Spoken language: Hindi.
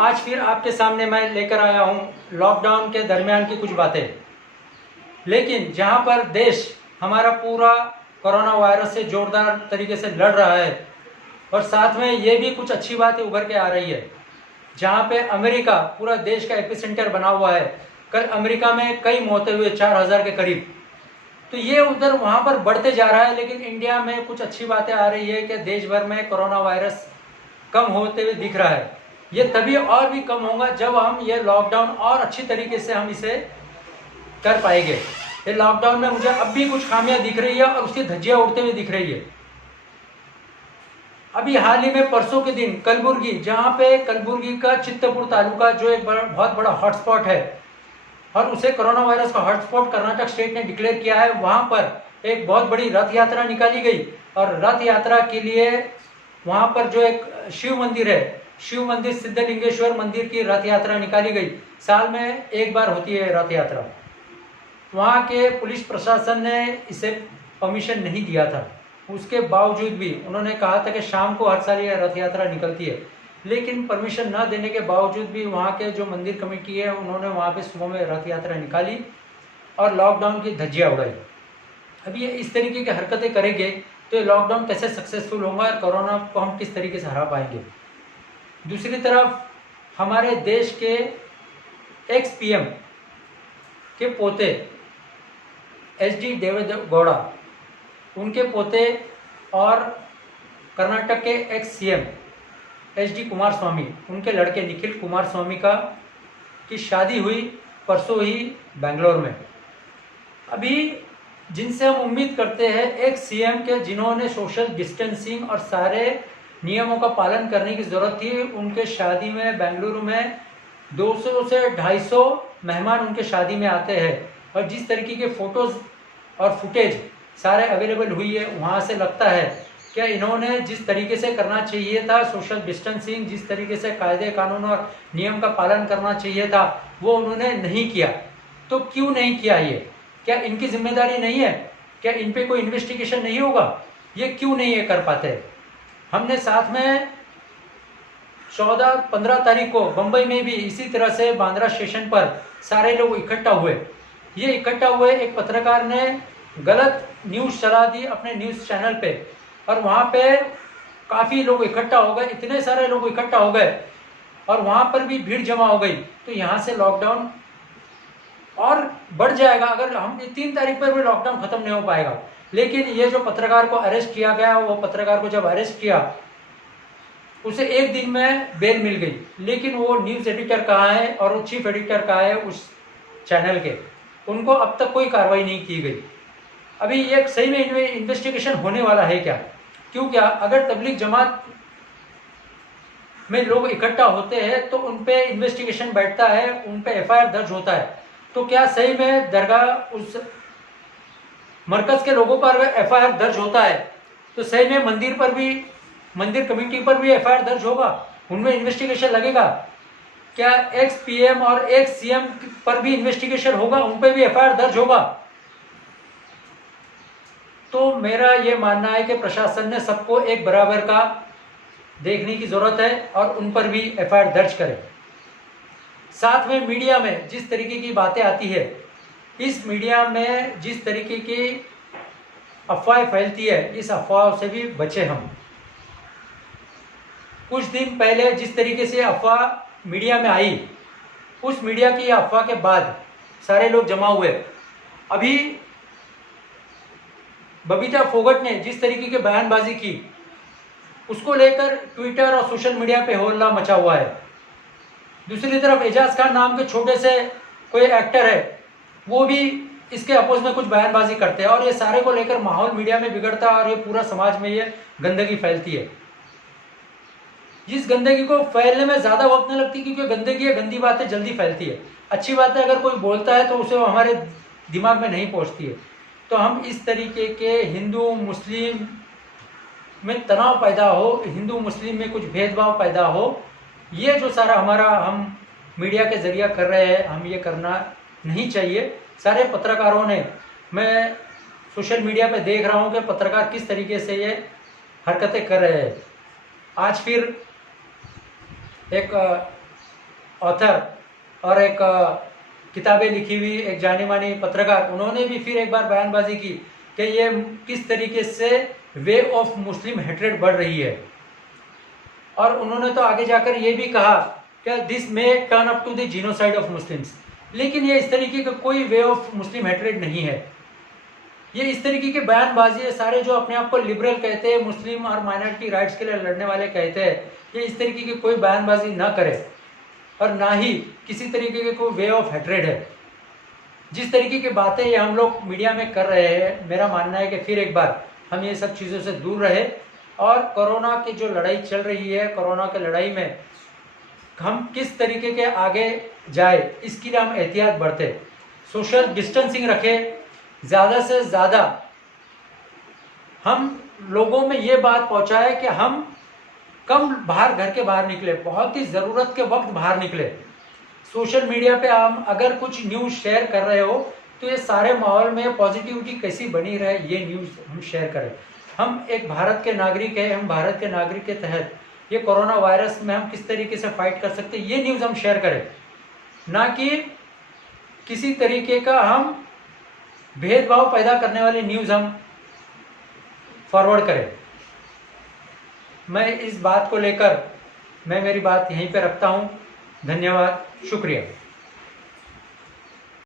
आज फिर आपके सामने मैं लेकर आया हूँ लॉकडाउन के दरमियान की कुछ बातें। लेकिन जहाँ पर देश हमारा पूरा कोरोना वायरस से जोरदार तरीके से लड़ रहा है और साथ में ये भी कुछ अच्छी बातें उभर के आ रही है। जहाँ पे अमेरिका पूरा देश का एपिसेंटर बना हुआ है। कल अमेरिका में कई मौतें हुए 4000 के करीब। तो ये उधर वहाँ पर बढ़ते जा रहा है। लेकिन इंडिया में कुछ अच्छी बातें आ रही है कि देश भर में कोरोना वायरस कम होते हुए दिख रहा है। ये तभी और भी कम होगा जब हम ये लॉकडाउन और अच्छी तरीके से हम इसे कर पाएंगे। ये लॉकडाउन में मुझे अब भी कुछ खामियां दिख रही है और उसकी धज्जियां उड़ते हुए दिख रही है। अभी हाल ही में परसों के दिन कलबुर्गी, जहाँ पे कलबुर्गी का चित्तपुर तालुका जो एक बहुत बड़ा हॉटस्पॉट है और उसे कोरोना वायरस का हॉटस्पॉट कर्नाटक स्टेट ने डिक्लेयर किया है, वहाँ पर एक बहुत बड़ी रथ यात्रा निकाली गई। और रथ यात्रा के लिए वहाँ पर जो एक शिव मंदिर है, शिव मंदिर सिद्धलिंगेश्वर मंदिर की रथ यात्रा निकाली गई। साल में एक बार होती है रथ यात्रा। वहाँ के पुलिस प्रशासन ने इसे परमिशन नहीं दिया था। उसके बावजूद भी उन्होंने कहा था कि शाम को हर साल ये रथ यात्रा निकलती है, लेकिन परमिशन न देने के बावजूद भी वहाँ के जो मंदिर कमेटी है उन्होंने वहाँ पे सुबह में रथ यात्रा निकाली और लॉकडाउन की धज्जियाँ उड़ाई। अभी ये इस तरीके की हरकतें करेंगे तो ये लॉकडाउन कैसे सक्सेसफुल होगा और कोरोना को हम किस तरीके से हरा पाएंगे। दूसरी तरफ हमारे देश के एक्स पीएम के पोते एच.डी. देवेगौड़ा, उनके पोते और कर्नाटक के एक्स सीएम एच.डी. कुमारस्वामी, उनके लड़के निखिल कुमारस्वामी की शादी हुई परसों ही बेंगलोर में। अभी जिनसे हम उम्मीद करते हैं एक्स सीएम के, जिन्होंने सोशल डिस्टेंसिंग और सारे नियमों का पालन करने की ज़रूरत थी, उनके शादी में बेंगलुरु में 200 से 250 मेहमान उनके शादी में आते हैं। और जिस तरीके के फ़ोटोज़ और फुटेज सारे अवेलेबल हुई है, वहाँ से लगता है कि इन्होंने जिस तरीके से करना चाहिए था सोशल डिस्टेंसिंग, जिस तरीके से कायदे कानून और नियम का पालन करना चाहिए था, वो उन्होंने नहीं किया। तो क्यों नहीं किया ये? क्या इनकी जिम्मेदारी नहीं है? क्या इन पे कोई इन्वेस्टिगेशन नहीं होगा? ये क्यों नहीं ये कर पाते? हमने साथ में 14-15 तारीख को बम्बई में भी इसी तरह से बांद्रा स्टेशन पर सारे लोग इकट्ठा हुए। ये इकट्ठा हुए, एक पत्रकार ने गलत न्यूज़ चला दी अपने न्यूज़ चैनल पे और वहाँ पे काफ़ी लोग इकट्ठा हो गए, इतने सारे लोग इकट्ठा हो गए और वहाँ पर भी भीड़ जमा हो गई। तो यहाँ से लॉकडाउन और बढ़ जाएगा। अगर हम 3 तारीख पर भी लॉकडाउन ख़त्म नहीं हो पाएगा। लेकिन ये जो पत्रकार को अरेस्ट किया गया, वो पत्रकार को जब अरेस्ट किया उसे एक दिन में बेल मिल गई, लेकिन वो न्यूज़ एडिटर कहाँ है और वो चीफ एडिटर कहाँ है उस चैनल के, उनको अब तक कोई कार्रवाई नहीं की गई। अभी ये सही में इन्वेस्टिगेशन होने वाला है क्या? क्यों क्या अगर तबलीग जमात में लोग इकट्ठा होते हैं तो उन पे इन्वेस्टिगेशन बैठता है, उन पे एफआईआर दर्ज होता है, तो क्या सही में दरगाह उस मरकज़ के लोगों पर एफआईआर दर्ज होता है तो सही में मंदिर पर भी, मंदिर कमेटी पर भी एफआईआर दर्ज होगा, उनमें इन्वेस्टिगेशन लगेगा? क्या एक्स पीएम और एक्स सीएम पर भी इन्वेस्टिगेशन होगा, उन पर भी एफआईआर दर्ज होगा? तो मेरा ये मानना है कि प्रशासन ने सबको एक बराबर का देखने की ज़रूरत है और उन पर भी एफआईआर दर्ज करें। साथ में मीडिया में जिस तरीके की बातें आती है, इस मीडिया में जिस तरीके की अफवाहें फैलती है, इस अफवाहों से भी बचें हम। कुछ दिन पहले जिस तरीके से अफवाह मीडिया में आई, उस मीडिया की अफवाह के बाद सारे लोग जमा हुए। अभी बबीता फोगट ने जिस तरीके की बयानबाजी की, उसको लेकर ट्विटर और सोशल मीडिया पे हल्ला मचा हुआ है। दूसरी तरफ एजाज खान नाम के छोटे से कोई एक्टर है, वो भी इसके अपोज में कुछ बयानबाजी करते हैं और ये सारे को लेकर माहौल मीडिया में बिगड़ता है और ये पूरा समाज में ये गंदगी फैलती है। जिस गंदगी को फैलने में ज़्यादा वक्त नहीं लगती, क्योंकि गंदगी है, गंदी बातें जल्दी फैलती है। अच्छी बातें अगर कोई बोलता है तो उसे हमारे दिमाग में नहीं पहुंचती है। तो हम इस तरीके के हिंदू मुस्लिम में तनाव पैदा हो, हिंदू मुस्लिम में कुछ भेदभाव पैदा हो, ये जो सारा हमारा हम मीडिया के ज़रिए कर रहे हैं, हम ये करना नहीं चाहिए। सारे पत्रकारों ने, मैं सोशल मीडिया पे देख रहा हूँ कि पत्रकार किस तरीके से ये हरकतें कर रहे हैं। आज फिर एक ऑथर और एक किताबें लिखी हुई एक जानी मानी पत्रकार, उन्होंने भी फिर एक बार बयानबाजी की कि ये किस तरीके से वे ऑफ मुस्लिम हेट्रेड बढ़ रही है। और उन्होंने तो आगे जाकर ये भी कहा कि this may turn up to the genocide of Muslims. लेकिन ये इस तरीके का कोई वे ऑफ मुस्लिम हेट्रेड नहीं है। ये इस तरीके के बयानबाजी है, सारे जो अपने आप को लिबरल कहते हैं, मुस्लिम और माइनॉरिटी राइट्स के लिए लड़ने वाले कहते हैं, ये इस तरीके की कोई बयानबाजी ना करे और ना ही किसी तरीके के कोई वे ऑफ हेट्रेड है। जिस तरीके की बातें ये हम लोग मीडिया में कर रहे हैं, मेरा मानना है कि फिर एक बार हम ये सब चीज़ों से दूर रहे और कोरोना की जो लड़ाई चल रही है, कोरोना की लड़ाई में हम किस तरीके के आगे जाए, इसके लिए हम एहतियात बरते, सोशल डिस्टेंसिंग रखें, ज़्यादा से ज़्यादा हम लोगों में ये बात पहुंचाए कि हम कम घर के बाहर निकले, बहुत ही ज़रूरत के वक्त बाहर निकले। सोशल मीडिया पे हम अगर कुछ न्यूज़ शेयर कर रहे हो तो ये सारे माहौल में पॉजिटिविटी कैसी बनी रहे, ये न्यूज़ हम शेयर करें। हम एक भारत के नागरिक हैं, हम भारत के नागरिक के तहत ये कोरोना वायरस में हम किस तरीके से फाइट कर सकते हैं, ये न्यूज़ हम शेयर करें, ना कि किसी तरीके का हम भेदभाव पैदा करने वाली न्यूज़ हम फॉरवर्ड करें। मैं इस बात को लेकर मैं मेरी बात यहीं पे रखता हूँ। धन्यवाद, शुक्रिया।